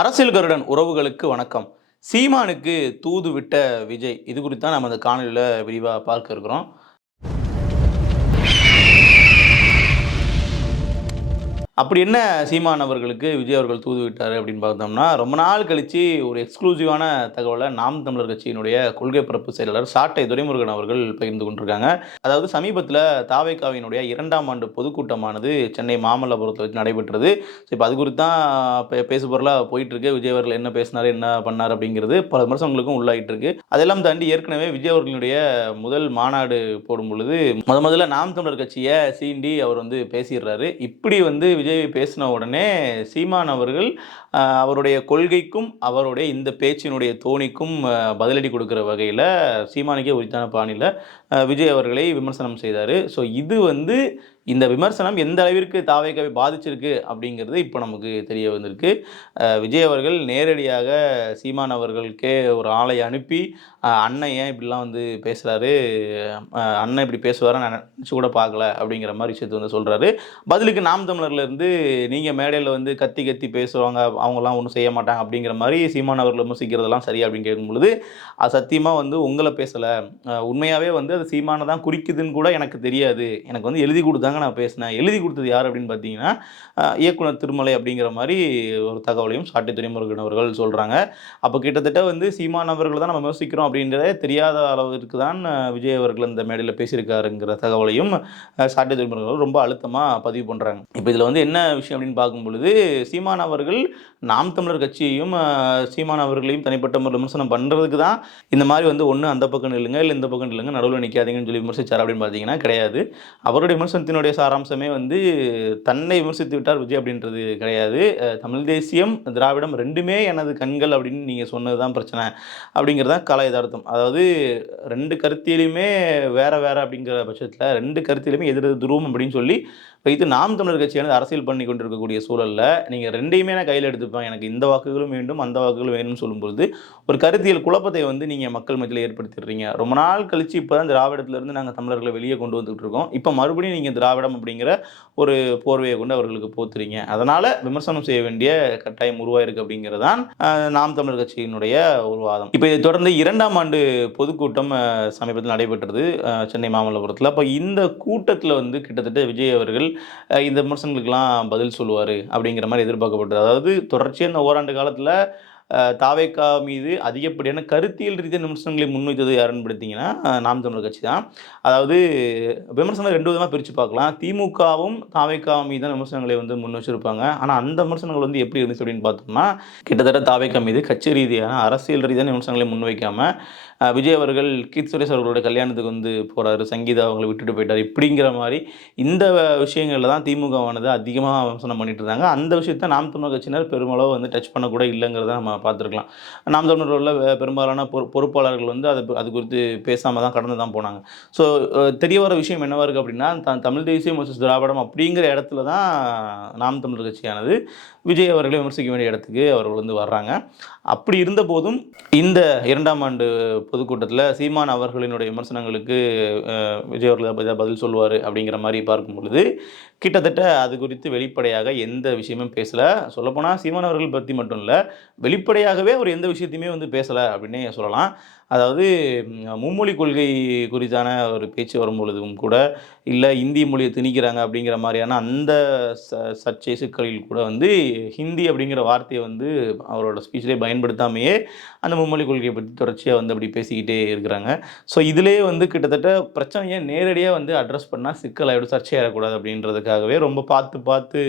அரசியல் கருடன் உறவுகளுக்கு வணக்கம். சீமானுக்கு தூது விட்ட விஜய் இது குறித்து தான் நம்ம அந்த காணொலியில விரிவா பார்க்க இருக்கிறோம். அப்படி என்ன சீமான் அவர்களுக்கு விஜய் அவர்கள் தூது விட்டாரு அப்படின்னு பார்த்தோம்னா, ரொம்ப நாள் கழிச்சு ஒரு எக்ஸ்க்ளூசிவான தகவலை நாம் தமிழர் கட்சியினுடைய கொள்கை பரப்பு செயலாளர் சாட்டை துரைமுருகன் அவர்கள் பகிர்ந்து கொண்டிருக்காங்க. அதாவது சமீபத்தில தாவேகாவினுடைய 2ஆம் ஆண்டு பொதுக்கூட்டமானது சென்னை மாமல்லபுரத்தில் வச்சு நடைபெற்றது. இப்போ அது குறித்து தான் பேசுபொருளா போயிட்டு இருக்கு. விஜய் அவர்கள் என்ன பேசினாரு, என்ன பண்ணார் அப்படிங்கிறது பல விமர்சனங்களுக்கும் உள்ளாயிட்டு இருக்கு. அதெல்லாம் தாண்டி ஏற்கனவே விஜய் அவர்களுடைய முதல் மாநாடு போடும் பொழுது முதல்ல நாம் தமிழர் கட்சியை சீண்டி அவர் பேசிடுறாரு. இப்படி விஜய் பேசின உடனே சீமான் அவர்கள் அவருடைய கொள்கைக்கும் அவருடைய இந்த பேச்சினுடைய தோணிக்கும் பதிலடி கொடுக்குற வகையில் சீமானுக்கே உரித்தான பாணியில் விஜய் அவர்களை விமர்சனம் செய்தார். ஸோ இது இந்த விமர்சனம் எந்த அளவிற்கு தாவேகாவை பாதிச்சிருக்கு அப்படிங்கிறது இப்போ நமக்கு தெரிய வந்திருக்கு. விஜய் அவர்கள் நேரடியாக சீமான் அவர்களுக்கே ஒரு ஆளை அனுப்பி அண்ணன் ஏன் இப்படிலாம் பேசுகிறாரு, அண்ணன் இப்படி பேசுவார நான் நினச்சி கூட பார்க்கல அப்படிங்கிற மாதிரி விஷயத்தை சொல்கிறாரு. பதிலுக்கு நாம் தமிழர்லேருந்து நீங்கள் மேடையில் கத்தி கத்தி பேசுவாங்க, அவங்களாம் ஒன்றும் செய்ய மாட்டாங்க அப்படிங்கிற மாதிரி சீமான் அவர்கள் விமர்சிக்கிறதெல்லாம் சரியா அப்படின்னு கேட்கும் பொழுது, அது சத்தியமாக உங்களை பேசலை, உண்மையாகவே அது சீமானை தான் குறிக்குதுன்னு கூட எனக்கு தெரியாது, எனக்கு எழுதி கொடுத்தாங்க நான் பேசினேன், எழுதி கொடுத்தது யார் அப்படின்னு பார்த்தீங்கன்னா இயக்குனர் திருமலை அப்படிங்கிற மாதிரி ஒரு தகவலையும் சாட்டை துரைமுருகன் அவர்கள் சொல்கிறாங்க. அப்போ கிட்டத்தட்ட சீமான் அவர்கள் தான் நம்ம விமர்சிக்கிறோம் அப்படின்றதே தெரியாத அளவிற்கு தான் விஜய் அவர்கள் இந்த மேடையில் பேசியிருக்காருங்கிற தகவலையும் சாட்டை துரைமுருகன் ரொம்ப அழுத்தமாக பதிவு பண்ணுறாங்க. இப்போ இதில் என்ன விஷயம் அப்படின்னு பார்க்கும் பொழுது, சீமான் அவர்கள் நாம் தமிழர் கட்சியையும் சீமான் அவர்களையும் தனிப்பட்ட முறையில் விமர்சனம் பண்ணுறதுக்கு தான் இந்த மாதிரி ஒன்று அந்த பக்கம் இல்லைங்க, இல்லை இந்த பக்கம் இல்லைங்க, நடுவில் நிற்காதீங்கன்னு சொல்லி விமர்சிச்சார் அப்படின்னு பார்த்தீங்கன்னா கிடையாது. அவருடைய விமர்சனத்தினுடைய சாராம்சமே தன்னை விமர்சித்து விட்டார் விஜய் அப்படின்றது கிடையாது. தமிழ் தேசியம் திராவிடம் ரெண்டுமே எனது கண்கள் அப்படின்னு நீங்கள் சொன்னது தான் பிரச்சனை அப்படிங்கிறது தான் கலை யதார்த்தம். அதாவது ரெண்டு கருத்திலுமே வேற வேற அப்படிங்கிற பட்சத்தில் ரெண்டு கருத்திலுமே எதிர் துருவம் அப்படின்னு சொல்லி வைத்து நாம் தமிழர் கட்சியானது அரசியல் பண்ணி கொண்டிருக்கக்கூடிய சூழலில் நீங்கள் ரெண்டையுமே நான் கையில் எடுத்துப்பேன், எனக்கு இந்த வாக்குகளும் வேண்டும் அந்த வாக்குகளும் வேணும்னு சொல்லும்போது ஒரு கருத்தியல் குழப்பத்தை நீங்கள் மக்கள் மத்தியில் ஏற்படுத்திடுறீங்க. ரொம்ப நாள் கழிச்சு இப்போ தான் திராவிடத்திலிருந்து நாங்கள் தமிழர்களை வெளியே கொண்டு வந்துகிட்டு இருக்கோம், இப்போ மறுபடியும் நீங்கள் திராவிடம் அப்படிங்கிற ஒரு போர்வையை கொண்டு அவர்களுக்கு போத்துறீங்க, அதனால் விமர்சனம் செய்ய வேண்டிய கட்டாயம் உருவாயிருக்கு அப்படிங்கிறது தான் நாம் தமிழர் கட்சியினுடைய ஒரு வாதம். இப்போ இதை தொடர்ந்து 2ஆம் ஆண்டு பொதுக்கூட்டம் சமீபத்தில் நடைபெற்றது சென்னை மாமல்லபுரத்தில். அப்போ இந்த கூட்டத்தில் கிட்டத்தட்ட விஜய் அவர்கள் இந்த விமர்சனங்களுக்கெல்லாம் பதில் சொல்லுவார் அப்படிங்கிற மாதிரி எதிர்பார்க்கப்பட்டது. அதாவது தொடர்ச்சியாக இந்த ஓராண்டு காலத்தில் தாவேகா மீது அதிகப்படியான கருத்தியல் ரீதியான விமர்சனங்களை முன்வைத்தது யாருன்னு பார்த்தீங்கன்னா நாம் தமிழர் கட்சி தான். அதாவது விமர்சனம் ரெண்டு விதமாக பிரித்து பார்க்கலாம். திமுகவும் தாவேகா மீதான விமர்சனங்களை முன் வச்சிருப்பாங்க. ஆனால் அந்த விமர்சனங்கள் எப்படி இருந்துச்சு அப்படின்னு பார்த்தோம்னா, கிட்டத்தட்ட தாவேகா மீது கட்சி ரீதியான அரசியல் ரீதியான விமர்சனங்களை முன்வைக்காமல் விஜய் அவர்கள் கீர்த்தி சுரேஷ் அவர்களோட கல்யாணத்துக்கு போகிறாரு, சங்கீதா அவங்களை விட்டுட்டு போயிட்டார், இப்படிங்கிற மாதிரி இந்த விஷயங்களில் தான் திமுகவானது அதிகமாக விமர்சனம் பண்ணிட்டு இருந்தாங்க. அந்த விஷயத்தை நாம் தமிழர் கட்சியினர் பெருமளவு டச் பண்ணக்கூட இல்லைங்கிறத நம்ம பார்த்துருக்கலாம். நாம் தமிழரில் பெரும்பாலான பொறுப்பாளர்கள் அது குறித்து பேசாமல் தான் கடந்து தான் போனாங்க. ஸோ தெரிய வர விஷயம் என்னவா இருக்குது அப்படின்னா, தமிழ் தேசியம் வர்சஸ் திராவிடம் அப்படிங்கிற இடத்துல தான் நாம் தமிழர் கட்சியானது விஜய் அவர்களை விமர்சிக்க வேண்டிய இடத்துக்கு அவர்கள் வர்றாங்க. அப்படி இருந்த போதும் இந்த 2ஆம் ஆண்டு பொதுக்கூட்டத்தில் சீமான் அவர்களினுடைய விமர்சனங்களுக்கு விஜய் அவர்கள் பதில் சொல்லுவார் அப்படிங்கிற மாதிரி பார்க்கும் பொழுது, கிட்டத்தட்ட அது குறித்து வெளிப்படையாக எந்த விஷயமும் பேசலை. சொல்லப்போனால் சீமான் அவர்கள் பற்றி மட்டும் இல்லை, வெளிப்படையாகவே அவர் எந்த விஷயத்தையுமே பேசலை அப்படின்னே சொல்லலாம். அதாவது மும்மொழி கொள்கை குறித்தான ஒரு பேச்சு வரும்பொழுதும் கூட, இல்லை இந்தி மொழியை திணிக்கிறாங்க அப்படிங்கிற மாதிரியான அந்த சர்ச்சை சிக்கலில் கூட ஹிந்தி அப்படிங்கிற வார்த்தையை அவரோட ஸ்பீச்சிலே பயன்படுத்தாமையே அந்த மும்மொழி கொள்கையை பற்றி தொடர்ச்சியாக அப்படி பேசிக்கிட்டே இருக்கிறாங்க. ஸோ இதிலே கிட்டத்தட்ட பிரச்சனையை நேரடியாக அட்ரஸ் பண்ணால் சிக்கலாகிடும், சர்ச்சையாகக்கூடாது அப்படின்றதுக்காகவே ரொம்ப பார்த்து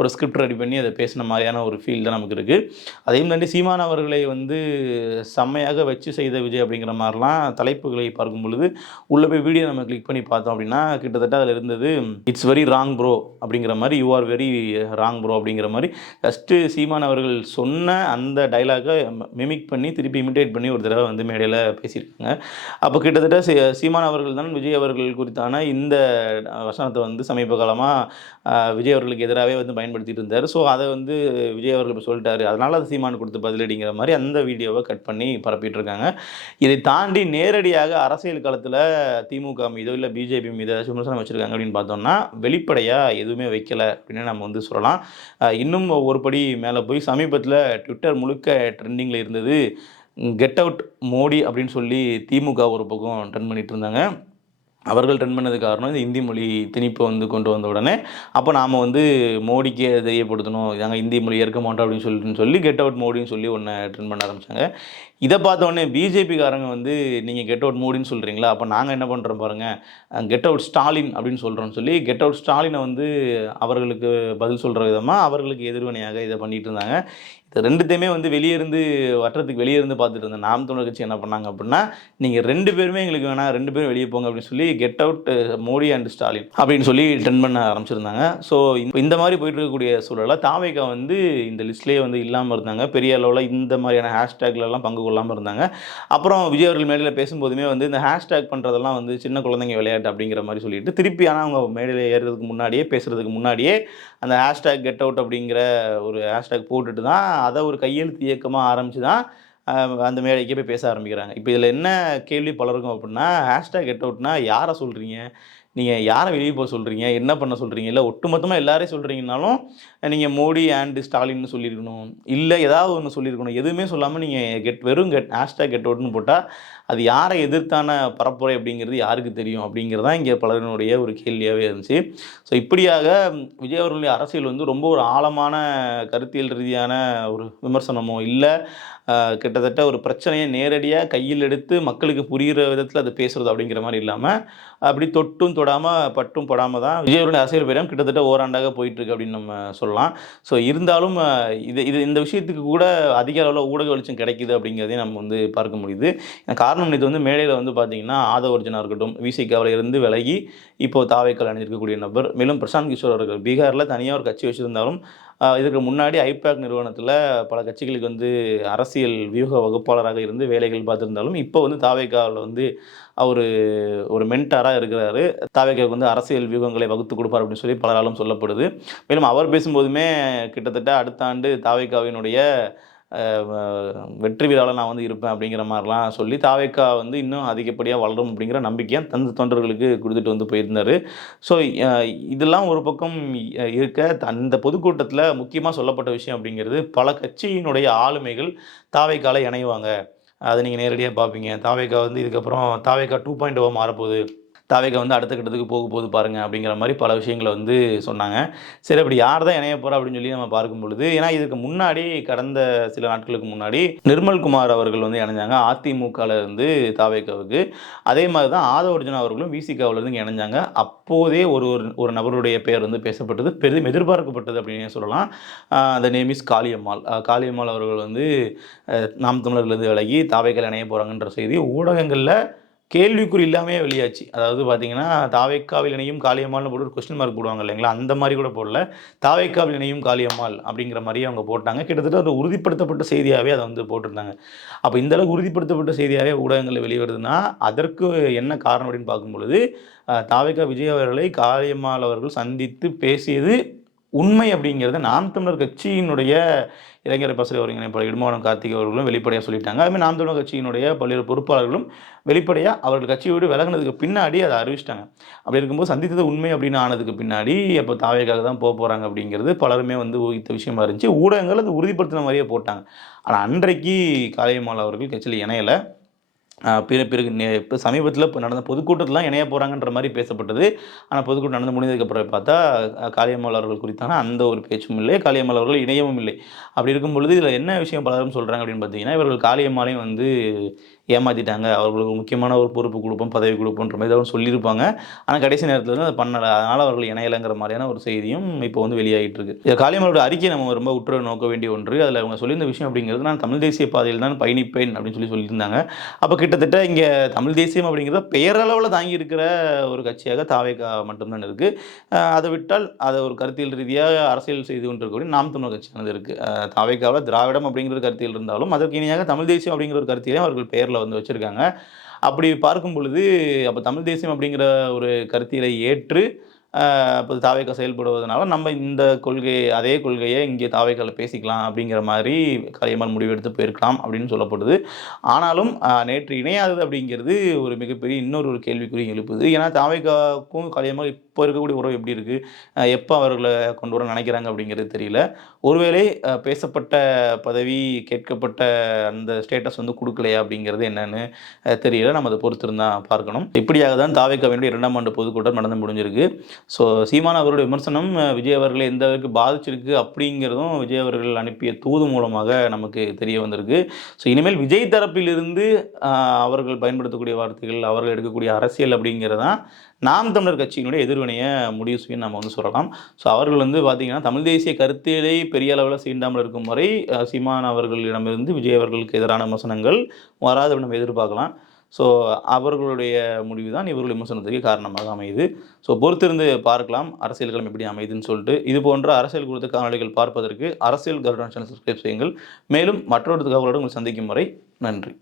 ஒரு ஸ்கிரிப்ட் ரெடி பண்ணி அதை பேசின மாதிரியான ஒரு ஃபீல் தான் நமக்கு இருக்குது. அதையும் தாண்டி சீமான் அவர்களை செம்மையாக வச்சு செய்த விஜய் அப்படிங்கிற மாதிரிலாம் தலைப்புகளை பார்க்கும் பொழுது உள்ளே போய் வீடியோ நம்ம கிளிக் பண்ணி பார்த்தோம் அப்படின்னா கிட்டத்தட்ட அதில் இருந்தது இட்ஸ் வெரி ராங் ப்ரோ அப்படிங்கிற மாதிரி, you are very wrong bro அப்படிங்கிற மாதிரி ஃபஸ்ட்டு சீமான் அவர்கள் சொன்ன அந்த டைலாகை மிமிக் பண்ணி திருப்பி இமிட்டேட் பண்ணி ஒரு தடவை மேடையில் பேசியிருக்காங்க. அப்போ கிட்டத்தட்ட சீமான் அவர்கள் தான் விஜய் அவர்கள் குறித்தான இந்த வசனத்தை சமீப காலமாக விஜய் அவர்களுக்கு எதிராகவே பயன்படுத்திட்டு இருந்தார். ஸோ அதை விஜய் அவர்கள் இப்போ சொல்லிட்டாரு, அதனால் அது சீமான் கொடுத்து பதிலடிங்கிற மாதிரி அந்த வீடியோவை கட் பண்ணி பரப்பிட்டு இருக்காங்க. இதை தாண்டி நேரடியாக அரசியல் களத்தில் திமுக மீதோ இல்லை பிஜேபி மீது ஏதாச்சும் விமர்சனம் வச்சுருக்காங்க அப்படின்னு பார்த்தோம்னா வெளிப்படையாக எதுவுமே வைக்கலை அப்படின்னு நம்ம வந்து சொல்லலாம். இன்னும் ஒரு படி மேலே போய் சமீபத்தில் ட்விட்டர் முழுக்க ட்ரெண்டிங்கில் இருந்தது கெட் அவுட் மோடி அப்படின்னு சொல்லி திமுக ஒரு பக்கம் ட்ரெண்ட் பண்ணிட்டு இருந்தாங்க. அவர்கள் ட்ரெண்ட் பண்ணது காரணம் இந்த இந்தி மொழி திணிப்பை வந்து கொண்டு வந்த உடனே அப்போ நாம் வந்து மோடிக்கே தெரியப்படுத்தணும், நாங்கள் இந்தி மொழி ஏற்க மாட்டோம் அப்படின்னு சொல்லி கெட் அவுட் மோடின்னு சொல்லி ஒன்று ட்ரெண்ட் பண்ண ஆரம்பித்தாங்க. இதை பார்த்த உடனே பிஜேபிக்காரங்க வந்து நீங்கள் கெட் அவுட் மோடின்னு சொல்கிறீங்களா, அப்போ நாங்கள் என்ன பண்ணுறோம் பாருங்கள் கெட் அவுட் ஸ்டாலின் அப்படின்னு சொல்கிறோன்னு சொல்லி கெட் அவுட் ஸ்டாலினை வந்து அவர்களுக்கு பதில் சொல்கிற விதமாக அவர்களுக்கு எதிர்வினையாக இதை பண்ணிகிட்டு இருந்தாங்க. இது ரெண்டுத்தையுமே வந்து வட்டத்துக்கு வெளியே இருந்து பார்த்துட்டு இருந்தேன் நாம் தமிழர் கட்சி என்ன பண்ணாங்க அப்படின்னா, நீங்கள் 2 பேருமே எங்களுக்கு வேணாம், 2 பேரும் வெளியே போங்க அப்படின்னு சொல்லி get out Modi and Stalin அப்படின்னு சொல்லி ட்ரெண்ட் பண்ண ஆரம்பிச்சிருந்தாங்க. ஸோ இந்த மாதிரி போயிட்டு இருக்கக்கூடிய சூழலில் தாவேகா வந்து இந்த லிஸ்ட்லேயே வந்து இல்லாமல் இருந்தாங்க. பெரிய அளவில் இந்த மாதிரியான ஹேஷ்டேக்லலாம் பங்கு கொள்ளாமல் இருந்தாங்க. அப்புறம் விஜய் அவர்கள் மேடையில் பேசும்போதுமே வந்து இந்த ஹேஷ்டேக் பண்ணுறதெல்லாம் வந்து சின்ன குழந்தைங்க விளையாட்டு அப்படிங்கிற மாதிரி சொல்லிட்டு திருப்பி ஆனால் அவங்க மேடையில் ஏறுறதுக்கு முன்னாடியே பேசுகிறதுக்கு முன்னாடியே அந்த ஹேஷ்டேக் கெட் அவுட் அப்படிங்கிற ஒரு ஹேஷ்டேக் போட்டுட்டு தான் அதை ஒரு கையெழுத்து இயக்கமாக ஆரம்பித்து தான் அந்த மேடைக்கே போய் பேச ஆரம்பிக்கிறாங்க. இப்போ இதில் என்ன கேள்வி பலருக்கும் அப்படின்னா, ஹேஷ்டேக் கெட் அவுட்னா யாரை சொல்கிறீங்க, நீங்கள் யாரை வெளியே போக சொல்கிறீங்க, என்ன பண்ண சொல்கிறீங்க, இல்லை ஒட்டுமொத்தமாக எல்லாரையும் சொல்கிறீங்கனாலும் நீங்கள் மோடி அண்ட் ஸ்டாலின்னு சொல்லியிருக்கணும், இல்லை ஏதாவது ஒன்று சொல்லியிருக்கணும். எதுவுமே சொல்லாமல் நீங்கள் வெறும் ஹேஷ்டேக் கெட் அவுட்னு போட்டால் அது யாரை எதிர்த்தான பரப்புரை அப்படிங்கிறது யாருக்கு தெரியும் அப்படிங்கிறது தான் இங்கே பலரினுடைய ஒரு கேள்வியாகவே இருந்துச்சு. ஸோ இப்படியாக விஜய் அவர்களுடைய அரசியல் வந்து ரொம்ப ஒரு ஆழமான கருத்தியல் ரீதியான ஒரு விமர்சனமோ இல்லை கிட்டத்தட்ட ஒரு பிரச்சனையை நேரடியாக கையில் எடுத்து மக்களுக்கு புரிகிற விதத்தில் அது பேசுகிறது அப்படிங்கிற மாதிரி இல்லாமல் அப்படி தொட்டும் தொடாமல் பட்டும் படாமல் தான் விஜய் அவர்களுடைய அரசியல் பயணம் கிட்டத்தட்ட ஓராண்டாக போயிட்டுருக்கு அப்படின்னு நம்ம சொல்லலாம். ஸோ இருந்தாலும் இந்த விஷயத்துக்கு கூட அதிக அளவில் ஊடக வெளிச்சம் கிடைக்குது அப்படிங்கிறதையும் நம்ம வந்து பார்க்க முடியுது. காரணம் இது வந்து மேடையில் வந்து பார்த்திங்கன்னா ஆதவ அர்ஜுனா இருக்கட்டும், விசிகாவில் இருந்து விலகி இப்போது தாவேக்கால் அணிஞ்சிருக்கக்கூடிய நபர், மேலும் பிரசாந்த் கிஷோர் அவர்கள் பீகாரில் தனியாக ஒரு கட்சி வச்சுருந்தாலும் இதுக்கு முன்னாடி ஐபேக் நிறுவனத்தில் பல கட்சிகளுக்கு வந்து அரசியல் வியூக வகுப்பாளராக இருந்து வேலைகள் பார்த்துருந்தாலும் இப்போ வந்து தாவேக்காவில் வந்து அவர் ஒரு மென்டாராக இருக்கிறாரு. தாவேக்காவுக்கு வந்து அரசியல் வியூகங்களை வகுத்து கொடுப்பார் அப்படின்னு சொல்லி பலராலும் சொல்லப்படுது. மேலும் அவர் பேசும்போதுமே கிட்டத்தட்ட அடுத்த ஆண்டு தாவேக்காவினுடைய வெற்றி விழாவில் நான் வந்து இருப்பேன் அப்படிங்கிற மாதிரிலாம் சொல்லி தாவேக்கா வந்து இன்னும் அதிகப்படியாக வளரும் அப்படிங்கிற நம்பிக்கையை தந்த தொண்டர்களுக்கு கொடுத்துட்டு வந்து போயிருந்தார். ஸோ இதெல்லாம் ஒரு பக்கம் இருக்க அந்த பொதுக்கூட்டத்தில் முக்கியமாக சொல்லப்பட்ட விஷயம் அப்படிங்கிறது பல கட்சியினுடைய ஆளுமைகள் தாவேக்கால இணைவாங்க. அதை நீங்கள் நேரடியாக பார்ப்பீங்க. தாவேக்கா வந்து இதுக்கப்புறம் தாவேக்கா 2.0 மாறப்போகுது, தாவேக்கா வந்து அடுத்த கட்டத்துக்கு போகுது பாருங்கள் அப்படிங்கிற மாதிரி பல விஷயங்களை வந்து சொன்னாங்க. சரி, அப்படி யார் தான் இணைய போகிறா அப்படின்னு சொல்லி நம்ம பார்க்கும் பொழுது, ஏன்னா இதுக்கு முன்னாடி கடந்த சில நாட்களுக்கு முன்னாடி நிர்மல்குமார் அவர்கள் வந்து இணைஞ்சாங்க அதிமுகவில் இருந்து தாவேக்காவுக்கு. அதே மாதிரி தான் ஆதவ அர்ஜுனா அவர்களும் விசிகாவில் இருந்து இங்கே இணைஞ்சாங்க. அப்போதே ஒரு நபருடைய பெயர் வந்து பேசப்பட்டது, பெரிதும் எதிர்பார்க்கப்பட்டது அப்படின்னு சொல்லலாம். அந்த நேம் இஸ் காளியம்மாள். காளியம்மாள் அவர்கள் வந்து நாம் தமிழர்லேருந்து விலகி தாவேக்காவில் இணைய போகிறாங்கன்ற செய்தி ஊடகங்களில் கேள்விக்குறி இல்லாமே வெளியாச்சு. அதாவது பார்த்தீங்கன்னா தாவேக்காவில் இணையும் காளியம்மாள்னு போட்டு ஒரு கொஸ்டின் மார்க் போடுவாங்க இல்லைங்களா, அந்த மாதிரி கூட போடல, தாவேக்காவில் இணையும் காளியம்மாள் அப்படிங்கிற மாதிரியே அவங்க போட்டாங்க. கிட்டத்தட்ட அது உறுதிப்படுத்தப்பட்ட செய்தியாகவே அதை வந்து போட்டிருந்தாங்க. அப்போ இந்தளவுக்கு உறுதிப்படுத்தப்பட்ட செய்தியாகவே ஊடகங்களில் வெளிவருதுன்னா அதற்கு என்ன காரணம் அப்படின்னு பார்க்கும் பொழுது, தாவேக்கா விஜய் அவர்களை காளியம்மாள் அவர்கள் சந்தித்து பேசியது உண்மை அப்படிங்கிறத நாம் தமிழர் கட்சியினுடைய இளைஞர் பசங்க ஒருங்கிணைப்பாளர் இடுமாவனம் கார்த்திக் அவர்களும் வெளிப்படையாக சொல்லிட்டாங்க. அதுமாதிரி நாம் தமிழர் கட்சியினுடைய பல்வேறு பொறுப்பாளர்களும் வெளிப்படையாக அவர்கள் கட்சியை விட்டு விலகினதுக்கு பின்னாடி அதை அறிவிச்சிட்டாங்க. அப்படி இருக்கும்போது சந்தித்தது உண்மை அப்படின்னு ஆனதுக்கு பின்னாடி அப்போ தாவேக்காக தான் போகிறாங்க அப்படிங்கிறது பலருமே வந்து ஊகித்த விஷயமா இருந்துச்சு. ஊடகங்கள் அது உறுதிப்படுத்தின மாதிரியே போட்டாங்க. ஆனால் அன்றைக்கு காளியம்மாள் அவர்கள் கட்சியில் இணையலை. பிறகு இப்போ சமீபத்தில் இப்போ நடந்த பொதுக்கூட்டத்திலாம் இணைய போகிறாங்கன்ற மாதிரி பேசப்பட்டது. ஆனால் பொதுக்கூட்டம் நடந்து முடிந்ததுக்கப்புறம் பார்த்தா காளியம்மாள் அவர்கள் குறித்தான அந்த ஒரு பேச்சும் இல்லை, காளியம்மாள் அவர்கள் இணையவும் இல்லை. அப்படி இருக்கும் பொழுது இதில் என்ன விஷயம் பலரும் சொல்கிறாங்க அப்படின்னு பார்த்தீங்கன்னா, இவர்கள் காளியம்மாளையும் வந்து ஏமாற்றிட்டாங்க, அவர்களுக்கு முக்கியமான ஒரு பொறுப்பு கொடுப்போம், பதவி கொடுப்போன்ற மாதிரி தான் சொல்லியிருப்பாங்க. ஆனால் கடைசி நேரத்தில் வந்து அதை பண்ணலை, அதனால் அவர்கள் இணையலைங்கிற மாதிரியான ஒரு செய்தியும் இப்போ வந்து வெளியாகிட்டு இருக்கு. இது காளியம்மாளோட அறிக்கையை நம்ம ரொம்ப உற்று நோக்க வேண்டிய ஒன்று. அதில் அவங்க சொல்லியிருந்த விஷயம் அப்படிங்கிறது, நான் தமிழ் தேசிய பாதையில் தான் பயணிப்பேன் அப்படின்னு சொல்லியிருந்தாங்க. அப்போ கிட்டத்தட்ட இங்கே தமிழ் தேசியம் அப்படிங்கிறத பெயரளவில் தாங்கி இருக்கிற ஒரு கட்சியாக தாவேக்கா மட்டும்தான் இருக்குது. அதை விட்டால் அதை ஒரு கருத்தியல் ரீதியாக அரசியல் செய்து கொண்டிருக்கக்கூடிய நாம் தமிழர் கட்சியானது இருக்குது. தாவேக்காவில் திராவிடம் அப்படிங்கிற கருத்தியல் இருந்தாலும் அதற்கு இணையாக தமிழ் தேசியம் அப்படிங்கிற ஒரு கருத்தியலையும் அவர்கள் பெயரில் வந்து வச்சுருக்காங்க. அப்படி பார்க்கும் பொழுது அப்போ தமிழ் தேசியம் அப்படிங்கிற ஒரு கருத்தியலை ஏற்று இப்போ தாவேக்கா செயல்படுவதனால நம்ம இந்த அதே கொள்கையை இங்கே தாவேக்கால பேசிக்கலாம் அப்படிங்கிற மாதிரி கலையமான் முடிவெடுத்து போயிருக்கலாம் அப்படின்னு சொல்லப்படுது. ஆனாலும் நேற்று இணையாதது அப்படிங்கிறது ஒரு மிகப்பெரிய இன்னொரு ஒரு கேள்விக்குறி எழுப்புது. ஏன்னா தாவேக்காவுக்கும் கலையமான் இப்போ இருக்கக்கூடிய உறவு எப்படி இருக்குது, எப்போ அவர்களை கொண்டு வர நினைக்கிறாங்க அப்படிங்கிறது தெரியல. ஒருவேளை பேசப்பட்ட பதவி, கேட்கப்பட்ட அந்த ஸ்டேட்டஸ் வந்து குடுக்கலையா அப்படிங்கிறது என்னன்னு தெரியல. நம்ம அத பொறுத்திருந்து தான் பார்க்கணும். இப்படியாக தான் தாவேக்காவினுடைய 2ஆம் ஆண்டு பொதுக்கூட்டம் நடந்து முடிஞ்சிருக்கு. ஸோ சீமான் அவருடைய விமர்சனம் விஜய் அவர்களை எந்த அளவுக்கு பாதிச்சிருக்கு அப்படிங்கிறதும் விஜய் அவர்கள் அனுப்பிய தூது மூலமாக நமக்கு தெரிய வந்திருக்கு. ஸோ இனிமேல் விஜய் தரப்பிலிருந்து அவர்கள் பயன்படுத்தக்கூடிய வார்த்தைகள், அவர்கள் எடுக்கக்கூடிய அரசியல் அப்படிங்கிறதான் நாம் தமிழர் கட்சியினுடைய எதிர்வினையை முடிவு செய்யும் நம்ம வந்து சொல்லலாம். ஸோ அவர்கள் வந்து பார்த்தீங்கன்னா தமிழ் தேசிய கருத்தியலை பெரிய அளவில் சீண்டாமல் இருக்கும் வரை சீமான் அவர்களிடமிருந்து விஜய் அவர்களுக்கு எதிரான விமர்சனங்கள் வராது நம்ம எதிர்பார்க்கலாம். ஸோ அவர்களுடைய முடிவு தான் இவர்கள் விமர்சனத்துக்கு காரணமாக அமையுது. ஸோ பொறுத்திருந்து பார்க்கலாம் அரசியல் களம் எப்படி அமையுதுன்னு சொல்லிட்டு. இது போன்ற அரசியல் குறித்த காணொளிகள் பார்ப்பதற்கு அரசியல் கருடன் சேனல் சப்ஸ்கிரைப் செய்யுங்கள். மேலும் மற்றொரு தகவலோடு உங்களை சந்திக்கும் வரை நன்றி.